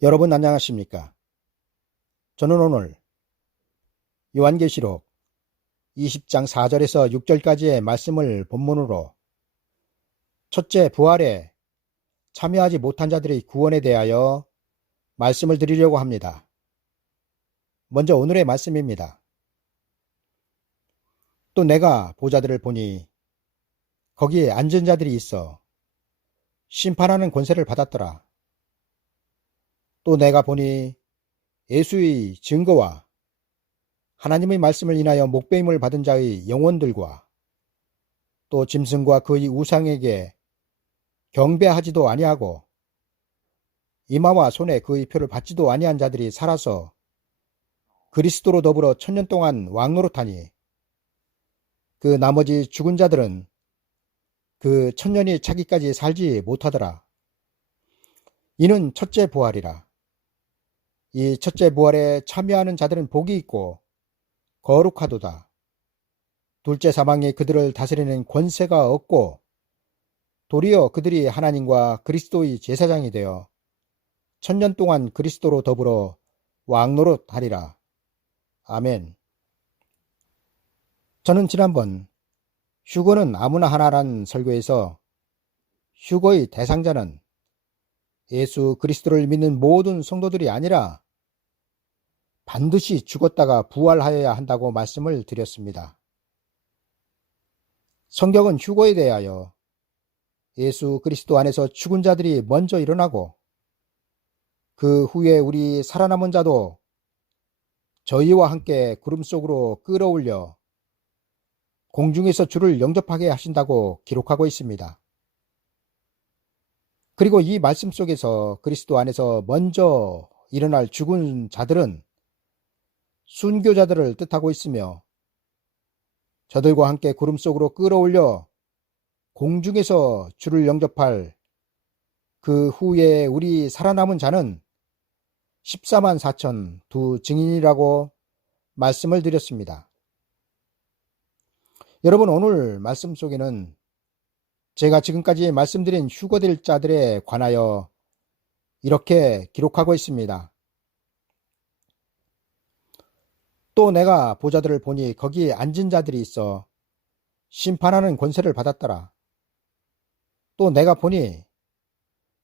여러분 안녕하십니까? 저는 오늘 요한계시록 20장 4절에서 6절까지의 말씀을 본문으로 첫째 부활에 참여하지 못한 자들의 구원에 대하여 말씀을 드리려고 합니다. 먼저 오늘의 말씀입니다. 또 내가 보좌들을 보니 거기에 앉은 자들이 있어 심판하는 권세를 받았더라. 또 내가 보니 예수의 증거와 하나님의 말씀을 인하여 목배임을 받은 자의 영혼들과 또 짐승과 그의 우상에게 경배하지도 아니하고 이마와 손에 그의 표를 받지도 아니한 자들이 살아서 그리스도로 더불어 천년 동안 왕노릇하니 그 나머지 죽은 자들은 그 천년이 차기까지 살지 못하더라. 이는 첫째 부활이라. 이 첫째 부활에 참여하는 자들은 복이 있고 거룩하도다. 둘째 사망이 그들을 다스리는 권세가 없고 도리어 그들이 하나님과 그리스도의 제사장이 되어 천년 동안 그리스도로 더불어 왕노릇하리라. 아멘. 저는 지난번 휴거는 아무나 하나란 설교에서 휴거의 대상자는 예수 그리스도를 믿는 모든 성도들이 아니라 반드시 죽었다가 부활하여야 한다고 말씀을 드렸습니다. 성경은 휴거에 대하여 예수 그리스도 안에서 죽은 자들이 먼저 일어나고 그 후에 우리 살아남은 자도 저희와 함께 구름 속으로 끌어올려 공중에서 주를 영접하게 하신다고 기록하고 있습니다. 그리고 이 말씀 속에서 그리스도 안에서 먼저 일어날 죽은 자들은 순교자들을 뜻하고 있으며 저들과 함께 구름 속으로 끌어올려 공중에서 주를 영접할 그 후에 우리 살아남은 자는 14만 4천 두 증인이라고 말씀을 드렸습니다. 여러분, 오늘 말씀 속에는 제가 지금까지 말씀드린 휴거될 자들에 관하여 이렇게 기록하고 있습니다. 또 내가 보좌들을 보니 거기에 앉은 자들이 있어 심판하는 권세를 받았더라. 또 내가 보니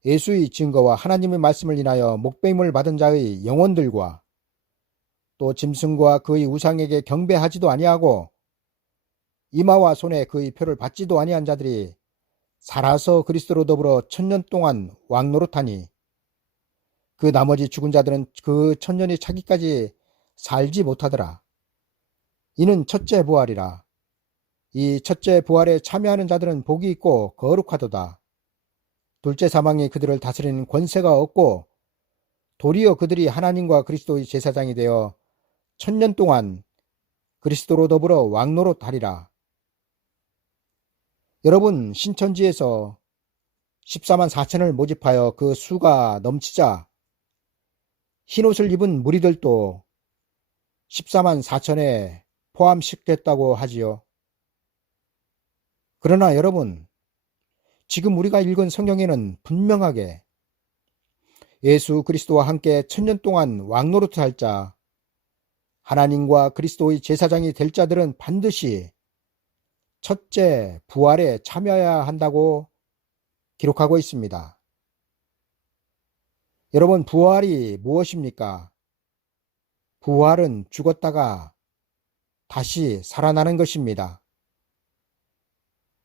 예수의 증거와 하나님의 말씀을 인하여 목배임을 받은 자의 영혼들과 또 짐승과 그의 우상에게 경배하지도 아니하고 이마와 손에 그의 표를 받지도 아니한 자들이 살아서 그리스도로 더불어 천년 동안 왕노릇하니 그 나머지 죽은 자들은 그 천년이 차기까지 살지 못하더라. 이는 첫째 부활이라. 이 첫째 부활에 참여하는 자들은 복이 있고 거룩하도다. 둘째 사망이 그들을 다스리는 권세가 없고 도리어 그들이 하나님과 그리스도의 제사장이 되어 천년 동안 그리스도로 더불어 왕노릇하리라. 여러분, 신천지에서 14만 4천을 모집하여 그 수가 넘치자 흰옷을 입은 무리들도 14만 4천에 포함시켰다고 하지요. 그러나 여러분, 지금 우리가 읽은 성경에는 분명하게 예수 그리스도와 함께 천년 동안 왕노릇할 자, 하나님과 그리스도의 제사장이 될 자들은 반드시 첫째 부활에 참여해야 한다고 기록하고 있습니다. 여러분, 부활이 무엇입니까? 부활은 죽었다가 다시 살아나는 것입니다.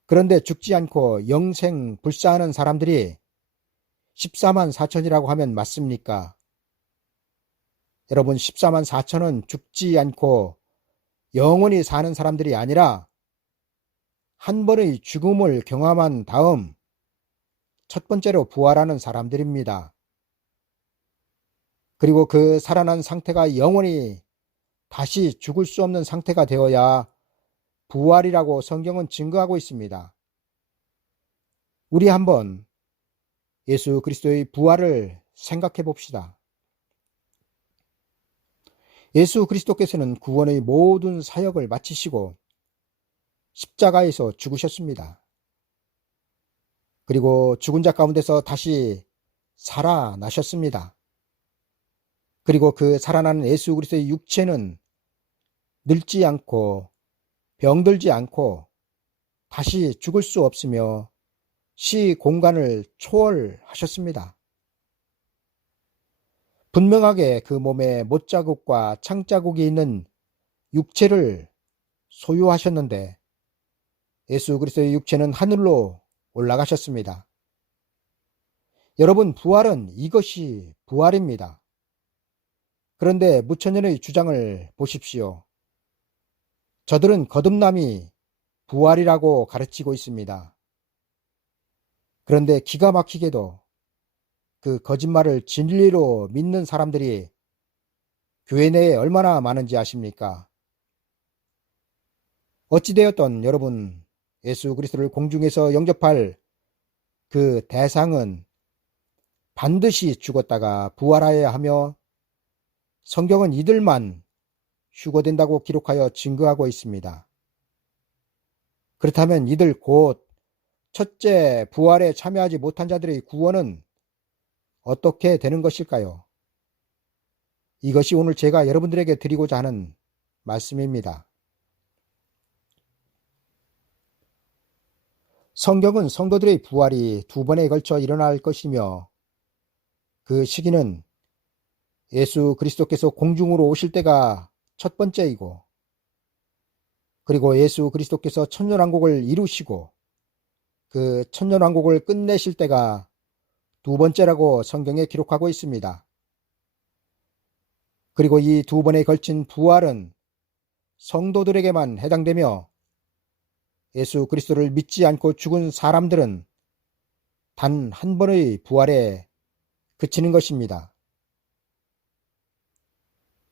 그런데 죽지 않고 영생 불사하는 사람들이 14만 4천이라고 하면 맞습니까? 여러분, 14만 4천은 죽지 않고 영원히 사는 사람들이 아니라 한 번의 죽음을 경험한 다음 첫 번째로 부활하는 사람들입니다. 그리고 그 살아난 상태가 영원히 다시 죽을 수 없는 상태가 되어야 부활이라고 성경은 증거하고 있습니다. 우리 한번 예수 그리스도의 부활을 생각해 봅시다. 예수 그리스도께서는 구원의 모든 사역을 마치시고 십자가에서 죽으셨습니다. 그리고 죽은 자 가운데서 다시 살아나셨습니다. 그리고 그 살아나는 예수 그리스도의 육체는 늙지 않고 병들지 않고 다시 죽을 수 없으며 시 공간을 초월하셨습니다. 분명하게 그 몸에 못자국과 창자국이 있는 육체를 소유하셨는데 예수 그리스도의 육체는 하늘로 올라가셨습니다. 여러분, 부활은 이것이 부활입니다. 그런데 무천년의 주장을 보십시오. 저들은 거듭남이 부활이라고 가르치고 있습니다. 그런데 기가 막히게도 그 거짓말을 진리로 믿는 사람들이 교회 내에 얼마나 많은지 아십니까? 어찌되었던 여러분, 예수 그리스도를 공중에서 영접할 그 대상은 반드시 죽었다가 부활하여야 하며 성경은 이들만 휴거된다고 기록하여 증거하고 있습니다. 그렇다면 이들 곧 첫째 부활에 참여하지 못한 자들의 구원은 어떻게 되는 것일까요? 이것이 오늘 제가 여러분들에게 드리고자 하는 말씀입니다. 성경은 성도들의 부활이 두 번에 걸쳐 일어날 것이며 그 시기는 예수 그리스도께서 공중으로 오실 때가 첫 번째이고 그리고 예수 그리스도께서 천년왕국을 이루시고 그 천년왕국을 끝내실 때가 두 번째라고 성경에 기록하고 있습니다. 그리고 이 두 번에 걸친 부활은 성도들에게만 해당되며 예수 그리스도를 믿지 않고 죽은 사람들은 단 한 번의 부활에 그치는 것입니다.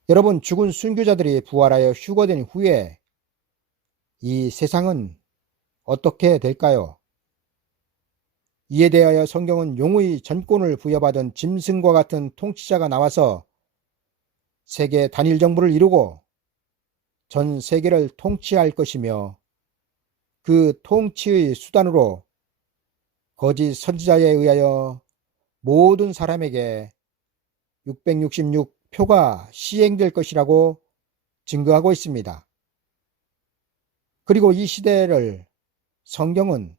여러분, 죽은 순교자들이 부활하여 휴거된 후에 이 세상은 어떻게 될까요? 이에 대하여 성경은 용의 전권을 부여받은 짐승과 같은 통치자가 나와서 세계 단일 정부를 이루고 전 세계를 통치할 것이며 그 통치의 수단으로 거짓 선지자에 의하여 모든 사람에게 666표가 시행될 것이라고 증거하고 있습니다. 그리고 이 시대를 성경은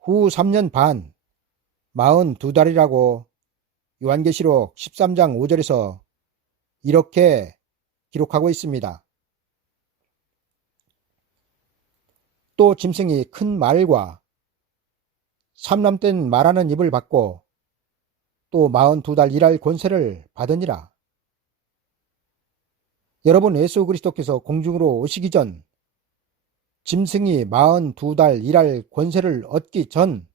후 3년 반, 42달이라고 요한계시록 13장 5절에서 이렇게 기록하고 있습니다. 또 짐승이 큰 말과 삼람된 말하는 입을 받고 또 42달 일할 권세를 받으니라. 여러분, 예수 그리스도께서 공중으로 오시기 전 짐승이 42달 일할 권세를 얻기 전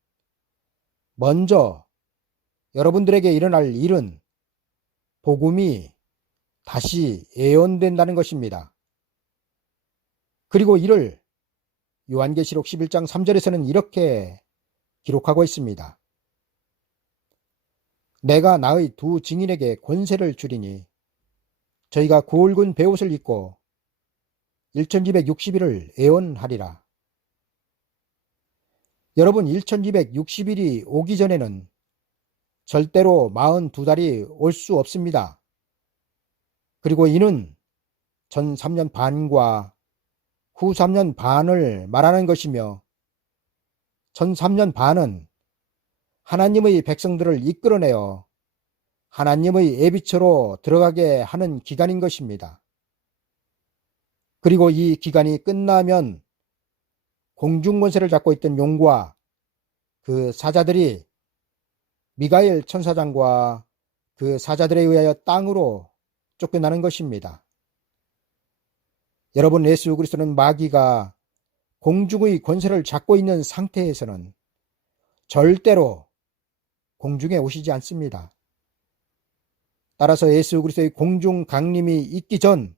먼저 여러분들에게 일어날 일은 복음이 다시 예언된다는 것입니다. 그리고 이를 요한계시록 11장 3절에서는 이렇게 기록하고 있습니다. 내가 나의 두 증인에게 권세를 주리니 저희가 굵은 베옷을 입고 1260일을 예언하리라. 여러분, 1260일이 오기 전에는 절대로 42달이 올 수 없습니다. 그리고 이는 전 3년 반과 후 3년 반을 말하는 것이며 전 3년 반은 하나님의 백성들을 이끌어내어 하나님의 예비처로 들어가게 하는 기간인 것입니다. 그리고 이 기간이 끝나면 공중권세를 잡고 있던 용과 그 사자들이 미가엘 천사장과 그 사자들에 의하여 땅으로 쫓겨나는 것입니다. 여러분, 예수 그리스도는 마귀가 공중의 권세를 잡고 있는 상태에서는 절대로 공중에 오시지 않습니다. 따라서 예수 그리스도의 공중 강림이 있기 전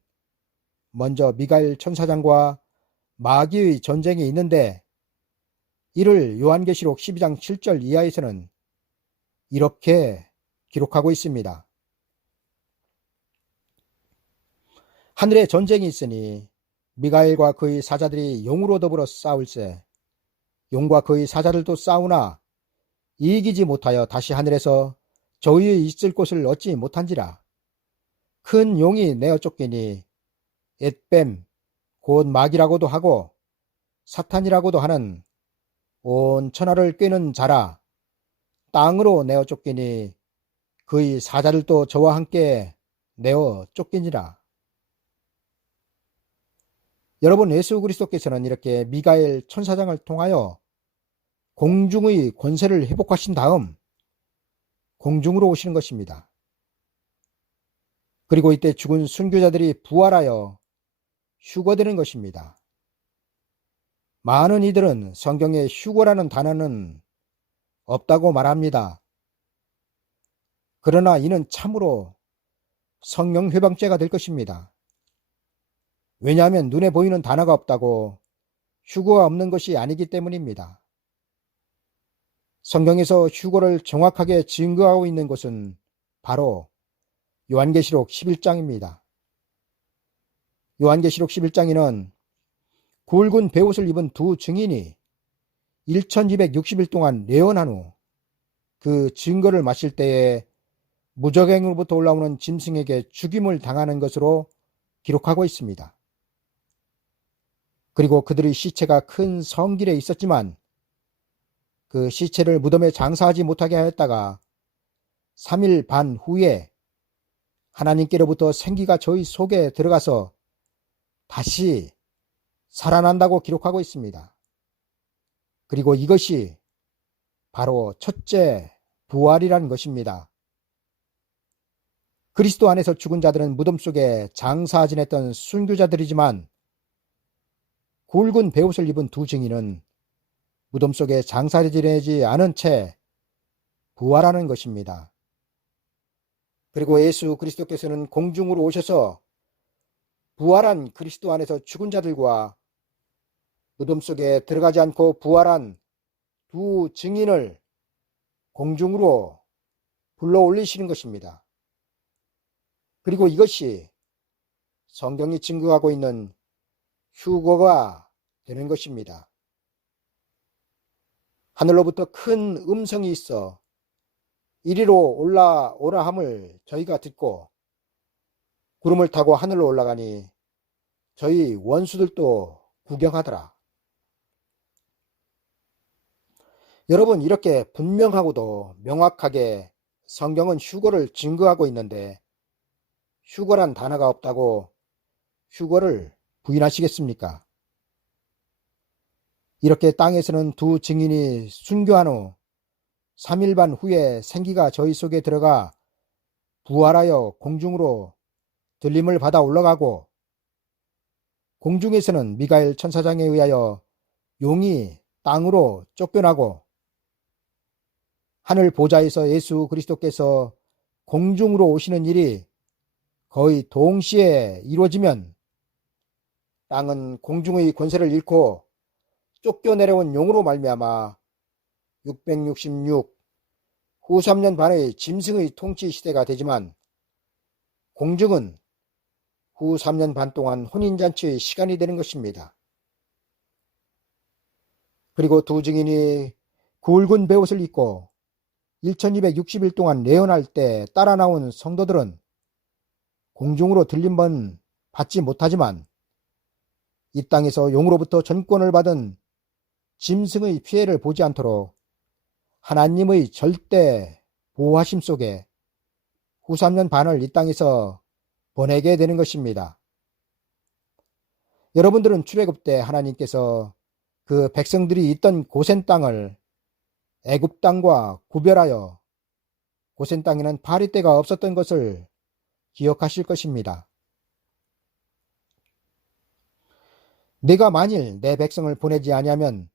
먼저 미가엘 천사장과 마귀의 전쟁이 있는데 이를 요한계시록 12장 7절 이하에서는 이렇게 기록하고 있습니다. 하늘에 전쟁이 있으니 미가엘과 그의 사자들이 용으로 더불어 싸울세 용과 그의 사자들도 싸우나 이기지 못하여 다시 하늘에서 저희의 있을 곳을 얻지 못한지라. 큰 용이 내어 쫓기니 앳뱀 곧 마귀라고도 하고 사탄이라고도 하는 온 천하를 꿰는 자라 땅으로 내어 쫓기니 그의 사자들도 저와 함께 내어 쫓기니라. 여러분, 예수 그리스도께서는 이렇게 미가엘 천사장을 통하여 공중의 권세를 회복하신 다음 공중으로 오시는 것입니다. 그리고 이때 죽은 순교자들이 부활하여 휴거되는 것입니다. 많은 이들은 성경에 휴거라는 단어는 없다고 말합니다. 그러나 이는 참으로 성령 회방죄가 될 것입니다. 왜냐하면 눈에 보이는 단어가 없다고 휴거가 없는 것이 아니기 때문입니다. 성경에서 휴거를 정확하게 증거하고 있는 것은 바로 요한계시록 11장입니다. 요한계시록 11장에는 굵은 베옷을 입은 두 증인이 1260일 동안 예언한 후 그 증거를 마실 때에 무적행으로부터 올라오는 짐승에게 죽임을 당하는 것으로 기록하고 있습니다. 그리고 그들의 시체가 큰 성길에 있었지만 그 시체를 무덤에 장사하지 못하게 하였다가 3일 반 후에 하나님께로부터 생기가 저희 속에 들어가서 다시 살아난다고 기록하고 있습니다. 그리고 이것이 바로 첫째 부활이라는 것입니다. 그리스도 안에서 죽은 자들은 무덤 속에 장사 지냈던 순교자들이지만 굵은 베옷을 입은 두 증인은 무덤 속에 장사 지내지 않은 채 부활하는 것입니다. 그리고 예수 그리스도께서는 공중으로 오셔서 부활한 그리스도 안에서 죽은 자들과 무덤 속에 들어가지 않고 부활한 두 증인을 공중으로 불러 올리시는 것입니다. 그리고 이것이 성경이 증거하고 있는 휴거가 되는 것입니다. 하늘로부터 큰 음성이 있어 이리로 올라오라 함을 저희가 듣고 구름을 타고 하늘로 올라가니 저희 원수들도 구경하더라. 여러분, 이렇게 분명하고도 명확하게 성경은 휴거를 증거하고 있는데 휴거란 단어가 없다고 휴거를 부인하시겠습니까? 이렇게 땅에서는 두 증인이 순교한 후 3일 반 후에 생기가 저희 속에 들어가 부활하여 공중으로 들림을 받아 올라가고 공중에서는 미가엘 천사장에 의하여 용이 땅으로 쫓겨나고 하늘 보좌에서 예수 그리스도께서 공중으로 오시는 일이 거의 동시에 이루어지면 땅은 공중의 권세를 잃고 쫓겨내려온 용으로 말미암아 666 후 3년 반의 짐승의 통치 시대가 되지만 공중은 후 3년 반 동안 혼인잔치의 시간이 되는 것입니다. 그리고 두 증인이 굵은 베옷을 입고 1260일 동안 예언할 때 따라 나온 성도들은 공중으로 들림은 받지 못하지만 이 땅에서 용으로부터 전권을 받은 짐승의 피해를 보지 않도록 하나님의 절대 보호하심 속에 후 3년 반을 이 땅에서 보내게 되는 것입니다. 여러분들은 출애굽 때 하나님께서 그 백성들이 있던 고센 땅을 애굽 땅과 구별하여 고센 땅에는 파리떼가 없었던 것을 기억하실 것입니다. 내가 만일 내 백성을 보내지 아니하면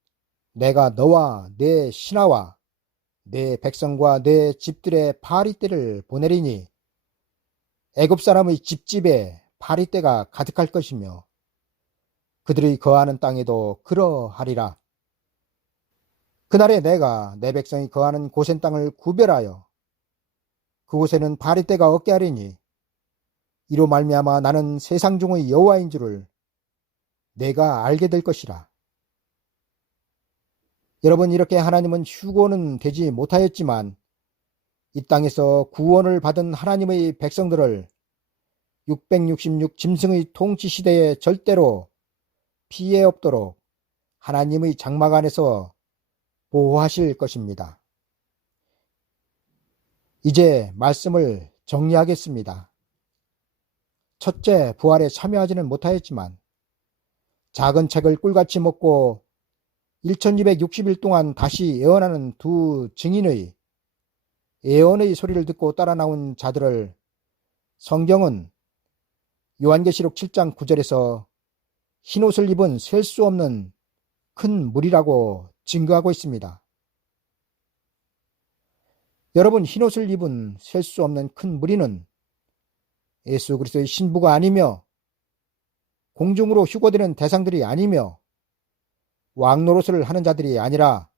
내가 너와 내 신하와 내 백성과 내 집들의 파리떼를 보내리니 애굽 사람의 집집에 파리떼가 가득할 것이며 그들의 거하는 땅에도 그러하리라. 그날에 내가 내 백성이 거하는 고센 땅을 구별하여 그곳에는 파리떼가 없게 하리니 이로 말미암아 나는 세상 중의 여호와인 줄을 내가 알게 될 것이라. 여러분, 이렇게 하나님은 휴거는 되지 못하였지만 이 땅에서 구원을 받은 하나님의 백성들을 666 짐승의 통치 시대에 절대로 피해 없도록 하나님의 장막 안에서 보호하실 것입니다. 이제 말씀을 정리하겠습니다. 첫째, 부활에 참여하지는 못하였지만 작은 책을 꿀같이 먹고 1260일 동안 다시 예언하는 두 증인의 예언의 소리를 듣고 따라 나온 자들을 성경은 요한계시록 7장 9절에서 흰옷을 입은 셀 수 없는 큰 무리라고 증거하고 있습니다. 여러분, 흰옷을 입은 셀 수 없는 큰 무리는 예수 그리스도의 신부가 아니며 공중으로 휴거되는 대상들이 아니며 왕노릇을 하는 자들이 아니라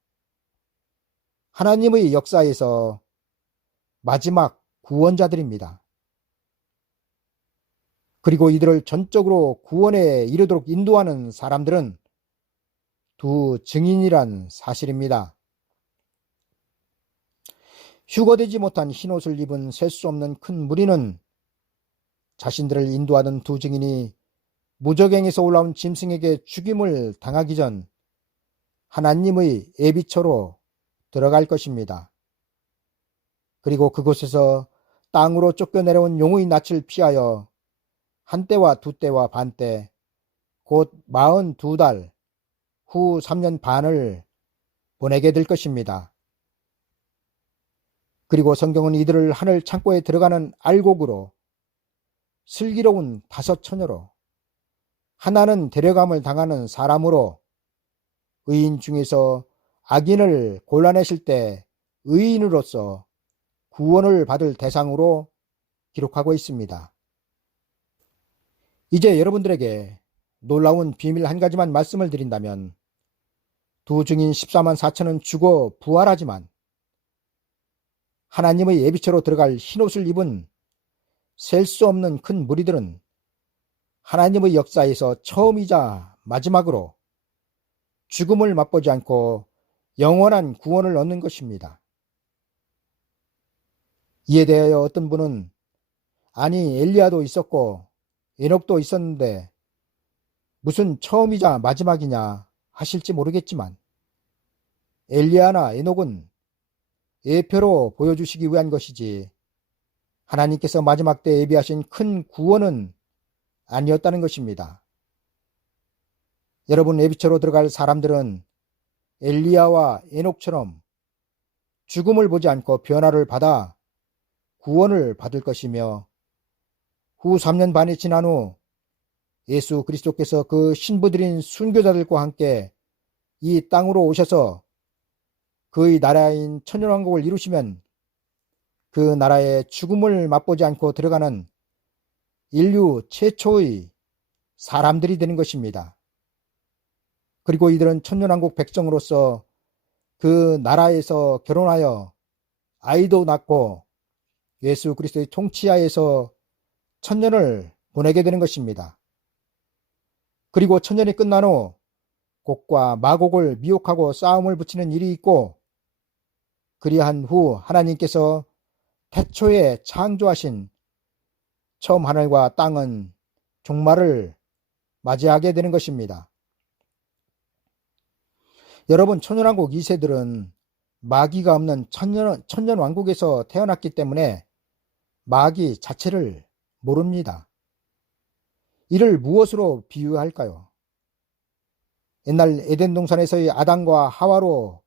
하나님의 역사에서 마지막 구원자들입니다. 그리고 이들을 전적으로 구원에 이르도록 인도하는 사람들은 두 증인이란 사실입니다. 휴거되지 못한 흰옷을 입은 셀 수 없는 큰 무리는 자신들을 인도하던 두 증인이 무적행에서 올라온 짐승에게 죽임을 당하기 전 하나님의 예비처로 들어갈 것입니다. 그리고 그곳에서 땅으로 쫓겨내려온 용의 낯을 피하여 한 때와 두 때와 반 때, 곧 42달 후 3년 반을 보내게 될 것입니다. 그리고 성경은 이들을 하늘 창고에 들어가는 알곡으로, 슬기로운 5처녀로, 하나는 데려감을 당하는 사람으로, 의인 중에서 악인을 골라내실 때 의인으로서 구원을 받을 대상으로 기록하고 있습니다. 이제 여러분들에게 놀라운 비밀 한 가지만 말씀을 드린다면, 두 증인 14만 4천은 죽어 부활하지만 하나님의 예비처로 들어갈 흰옷을 입은 셀 수 없는 큰 무리들은 하나님의 역사에서 처음이자 마지막으로 죽음을 맛보지 않고 영원한 구원을 얻는 것입니다. 이에 대하여 어떤 분은 아니 엘리야도 있었고 에녹도 있었는데 무슨 처음이자 마지막이냐 하실지 모르겠지만, 엘리야나 에녹은 예표로 보여주시기 위한 것이지 하나님께서 마지막 때 예비하신 큰 구원은 아니었다는 것입니다. 여러분, 예비처로 들어갈 사람들은 엘리야와 에녹처럼 죽음을 보지 않고 변화를 받아 구원을 받을 것이며, 후 3년 반이 지난 후 예수 그리스도께서 그 신부들인 순교자들과 함께 이 땅으로 오셔서 그의 나라인 천년왕국을 이루시면 그 나라에 죽음을 맛보지 않고 들어가는 인류 최초의 사람들이 되는 것입니다. 그리고 이들은 천년왕국 백성으로서 그 나라에서 결혼하여 아이도 낳고 예수 그리스도의 통치하에서 천년을 보내게 되는 것입니다. 그리고 천년이 끝난 후 곡과 마곡을 미혹하고 싸움을 붙이는 일이 있고, 그리한 후 하나님께서 태초에 창조하신 처음 하늘과 땅은 종말을 맞이하게 되는 것입니다. 여러분, 천년왕국 2세들은 마귀가 없는 천년왕국에서 태어났기 때문에 마귀 자체를 모릅니다. 이를 무엇으로 비유할까요? 옛날 에덴 동산에서의 아담과 하와로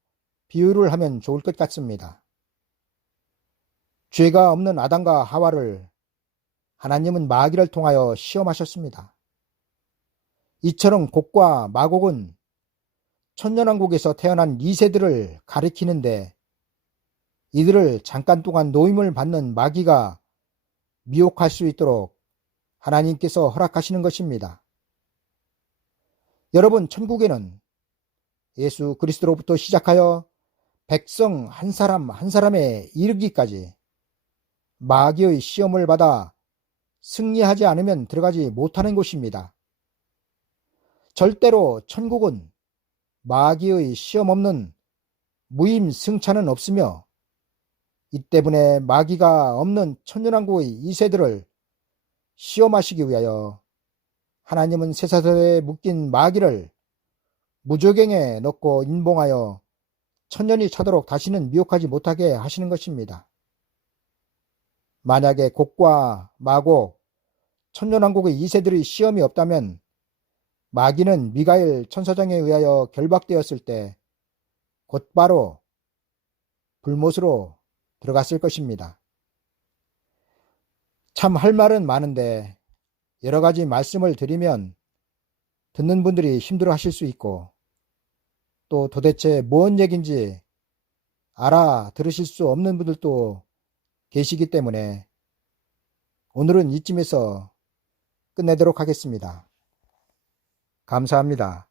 비유를 하면 좋을 것 같습니다. 죄가 없는 아담과 하와를 하나님은 마귀를 통하여 시험하셨습니다. 이처럼 곡과 마곡은 천년왕국에서 태어난 2세들을 가리키는데, 이들을 잠깐 동안 노임을 받는 마귀가 미혹할 수 있도록 하나님께서 허락하시는 것입니다. 여러분, 천국에는 예수 그리스도로부터 시작하여 백성 한 사람 한 사람에 이르기까지 마귀의 시험을 받아 승리하지 않으면 들어가지 못하는 곳입니다. 절대로 천국은 마귀의 시험 없는 무임승차는 없으며, 이 때문에 마귀가 없는 천년왕국의 2세들을 시험하시기 위하여 하나님은 쇠사슬에 묶인 마귀를 무저갱에 넣고 인봉하여 천년이 차도록 다시는 미혹하지 못하게 하시는 것입니다. 만약에 곡과 마곡, 천년왕국의 2세들의 시험이 없다면 마귀는 미가엘 천사장에 의하여 결박되었을 때 곧바로 불못으로 들어갔을 것입니다. 참 할 말은 많은데 여러 가지 말씀을 드리면 듣는 분들이 힘들어 하실 수 있고 또 도대체 뭔 얘기인지 알아들으실 수 없는 분들도 계시기 때문에 오늘은 이쯤에서 끝내도록 하겠습니다. 감사합니다.